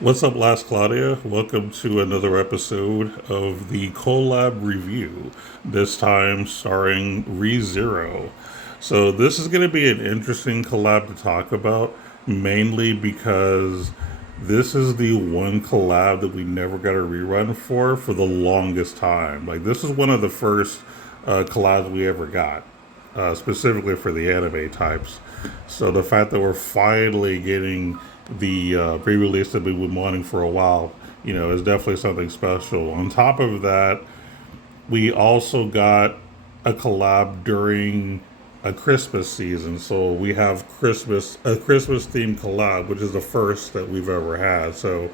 What's up, last Cloudia? Welcome to another episode of the collab review. This time starring ReZero. So this is going to be an interesting collab to talk about, mainly because this is the one collab that we never got a rerun for the longest time. Like this is one of the first collabs we ever got, specifically for the anime types. So the fact that we're finally getting the pre-release that we've been wanting for a while, is definitely something special. On top of that, we also got a collab during a Christmas season, so we have a Christmas themed collab, which is the first that we've ever had. So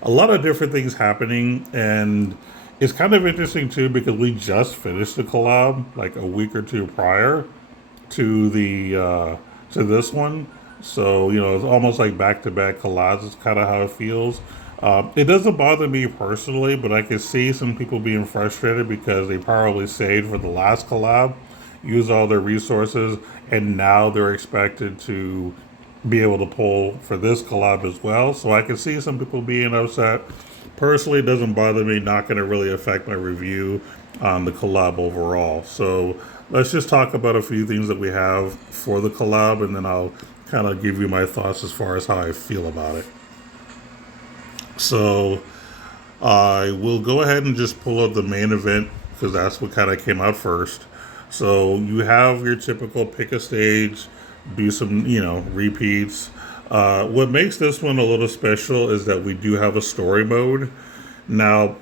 a lot of different things happening, and it's kind of interesting too because we just finished the collab like a week or two prior to the to this one. So it's almost like back to back collabs. Is kind of how it feels. It doesn't bother me personally, but I can see some people being frustrated because they probably saved for the last collab, used all their resources, and now they're expected to be able to pull for this collab as well. So I can see some people being upset. Personally, it doesn't bother me. Not going to really affect my review on the collab overall. So let's just talk about a few things that we have for the collab, and then I'll kind of give you my thoughts as far as how I feel about it. So I will go ahead and just pull up the main event because that's what kind of came out first. So you have your typical pick a stage, do some, repeats. What makes this one a little special is that we do have a story mode. Now,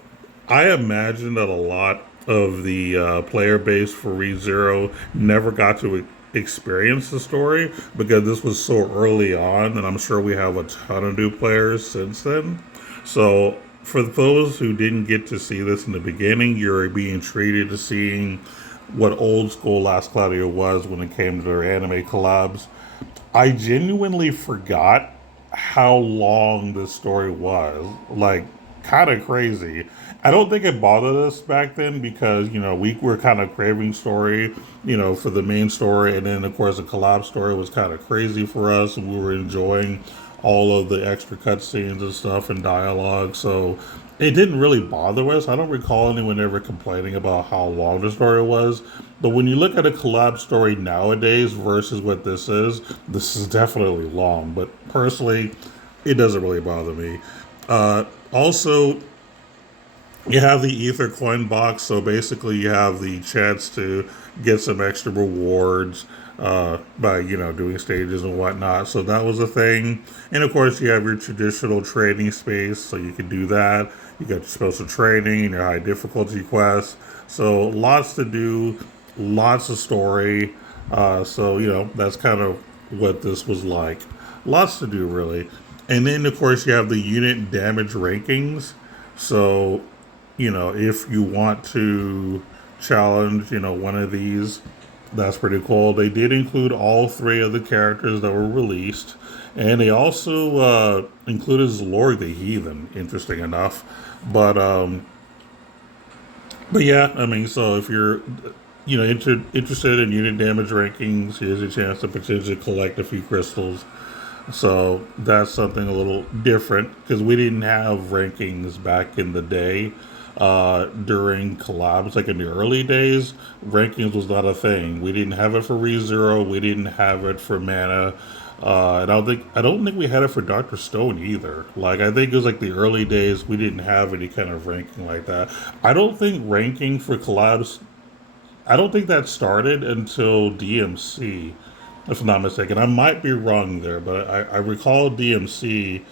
I imagine that a lot of the player base for ReZero never got to experience the story because this was so early on, and I'm sure we have a ton of new players since then. So, for those who didn't get to see this in the beginning, you're being treated to seeing what old school Last Claudia was when it came to their anime collabs. I genuinely forgot how long this story was. Like, kind of crazy. I don't think it bothered us back then because, we were kind of craving story, for the main story. And then, of course, the collab story was kind of crazy for us. And we were enjoying all of the extra cutscenes and stuff and dialogue. So it didn't really bother us. I don't recall anyone ever complaining about how long the story was. But when you look at a collab story nowadays versus what this is definitely long. But personally, it doesn't really bother me. Also, you have the Ether coin box, so basically you have the chance to get some extra rewards by doing stages and whatnot. So that was a thing, and of course you have your traditional trading space, so you can do that. You got your special training and your high difficulty quests. So lots to do, lots of story. So that's kind of what this was like. Lots to do really. And then, of course, you have the unit damage rankings. So, if you want to challenge, one of these, that's pretty cool. They did include all three of the characters that were released. And they also included Zlori the Heathen, interesting enough. But, um, but yeah, I mean, so if you're, interested in unit damage rankings, here's a chance to potentially collect a few crystals. So that's something a little different because we didn't have rankings back in the day during collabs. Like in the early days, rankings was not a thing. We didn't have it for ReZero. We didn't have it for Mana. And I don't think we had it for Doctor Stone either. Like I think it was like the early days we didn't have any kind of ranking like that. I don't think ranking for collabs. I don't think that started until DMC, if I'm not mistaken. I might be wrong there, but I recall DMC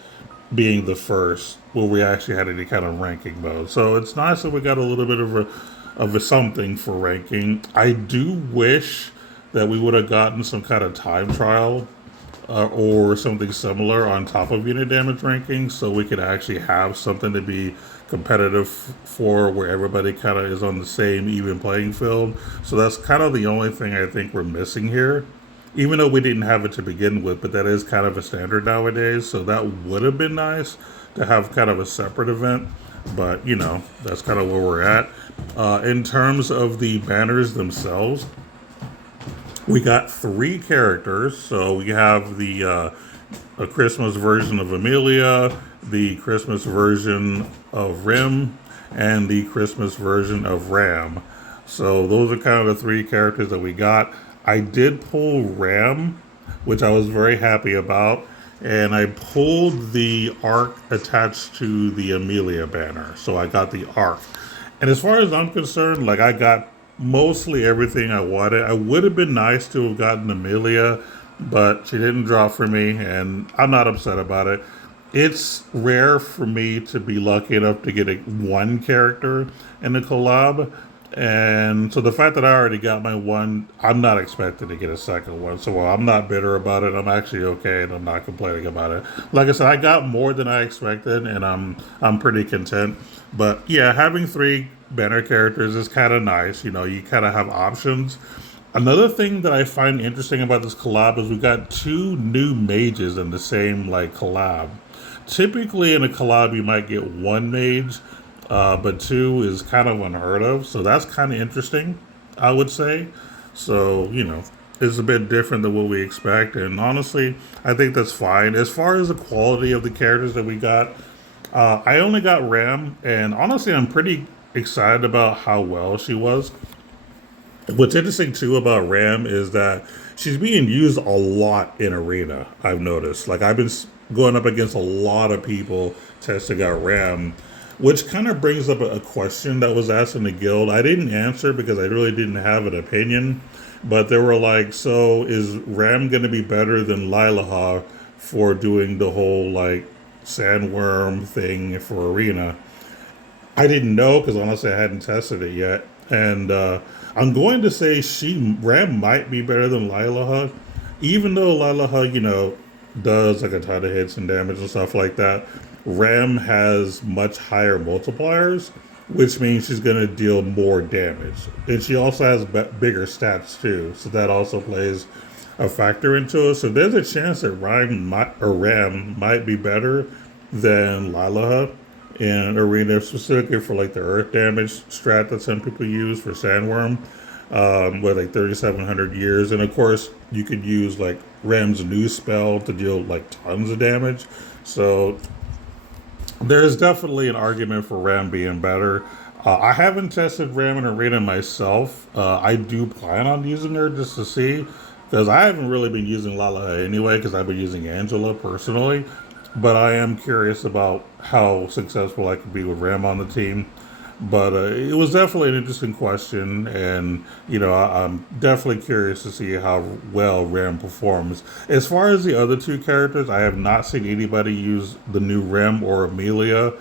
being the first where we actually had any kind of ranking mode. So it's nice that we got a little bit of a something for ranking. I do wish that we would have gotten some kind of time trial or something similar on top of unit damage rankings so we could actually have something to be competitive for where everybody kind of is on the same even playing field. So that's kind of the only thing I think we're missing here, even though we didn't have it to begin with, but that is kind of a standard nowadays. So that would have been nice to have kind of a separate event, but that's kind of where we're at. In terms of the banners themselves, we got three characters. So we have the a Christmas version of Amelia, the Christmas version of Rim, and the Christmas version of Ram. So those are kind of the three characters that we got. I did pull Ram, which I was very happy about, and I pulled the arc attached to the Amelia banner. So I got the arc. And as far as I'm concerned, like I got mostly everything I wanted. I would have been nice to have gotten Amelia, but she didn't drop for me, and I'm not upset about it. It's rare for me to be lucky enough to get one character in a collab. And so the fact that I already got my one, I'm not expecting to get a second one. So I'm not bitter about it. I'm actually okay, and I'm not complaining about it. Like I said, I got more than I expected, and I'm pretty content. But yeah, having three banner characters is kind of nice. You know, you kind of have options. Another thing that I find interesting about this collab is we got two new mages in the same like collab. Typically in a collab you might get one mage, but two is kind of unheard of. So that's kind of interesting, I would say. So, you know, it's a bit different than what we expect. And honestly, I think that's fine. As far as the quality of the characters that we got, I only got Ram. And honestly, I'm pretty excited about how well she was. What's interesting too about Ram is that she's being used a lot in Arena. I've noticed. Like I've been going up against a lot of people testing out Ram, which kind of brings up a question that was asked in the guild. I didn't answer because I really didn't have an opinion, but they were like, "So is Ram going to be better than Lilaha for doing the whole like sandworm thing for Arena?" I didn't know because honestly I hadn't tested it yet, and I'm going to say Ram might be better than Lilaha, even though Lilaha, you know, does like a ton of hits and damage and stuff like that. Ram has much higher multipliers, which means she's going to deal more damage, and she also has bigger stats too, so that also plays a factor into it. So there's a chance that Ram might be better than Lilaha in Arena, specifically for like the earth damage strat that some people use for Sandworm, with like 3,700 years. And of course, you could use like Ram's new spell to deal like tons of damage. So there's definitely an argument for Ram being better. I haven't tested Ram in Arena myself. I do plan on using her just to see, because I haven't really been using Lala anyway, because I've been using Angela personally. But I am curious about how successful I could be with Ram on the team. But it was definitely an interesting question, and you know I'm definitely curious to see how well Ram performs. As far as the other two characters, I have not seen anybody use the new Ram or Amelia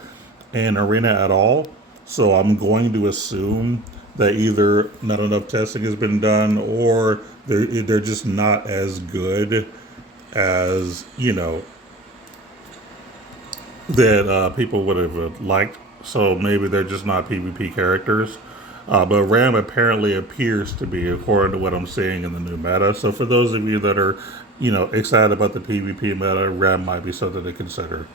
in Arena at all. So I'm going to assume that either not enough testing has been done, or they're just not as good as, you know, that people would have liked. So maybe they're just not PvP characters. But Ram apparently appears to be, according to what I'm seeing in the new meta. So for those of you that are, you know, excited about the PvP meta, Ram might be something to consider.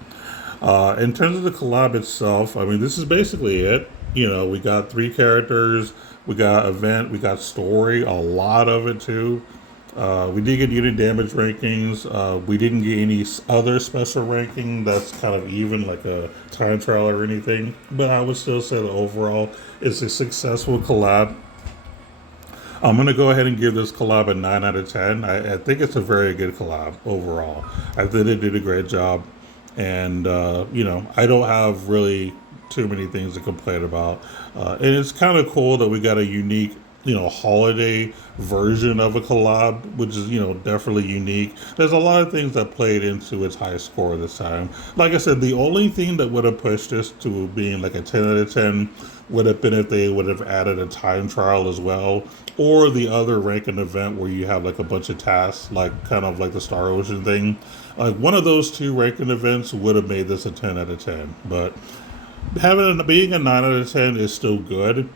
In terms of the collab itself, I mean, this is basically it. You know, we got three characters, we got event, we got story, a lot of it too. We did get unit damage rankings. We didn't get any other special ranking that's kind of even, like a time trial or anything. But I would still say that overall, it's a successful collab. I'm going to go ahead and give this collab a 9 out of 10. I think it's a very good collab overall. I think they did a great job. And, you know, I don't have really too many things to complain about. And it's kind of cool that we got a unique, you know, holiday version of a collab, which is, you know, definitely unique. There's a lot of things that played into its high score this time. Like I said, the only thing that would have pushed this to being like a 10 out of 10 would have been if they would have added a time trial as well, or the other ranking event where you have like a bunch of tasks, like kind of like the Star Ocean thing. Like one of those two ranking events would have made this a 10 out of 10. But being a 9 out of 10 is still good,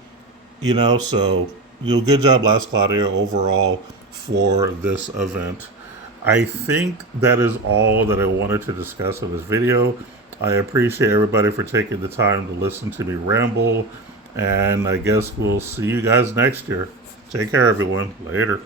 you know. So, you know, good job, Last Cloudia, overall for this event. I think that is all that I wanted to discuss in this video. I appreciate everybody for taking the time to listen to me ramble, and I guess we'll see you guys next year. Take care, everyone. Later.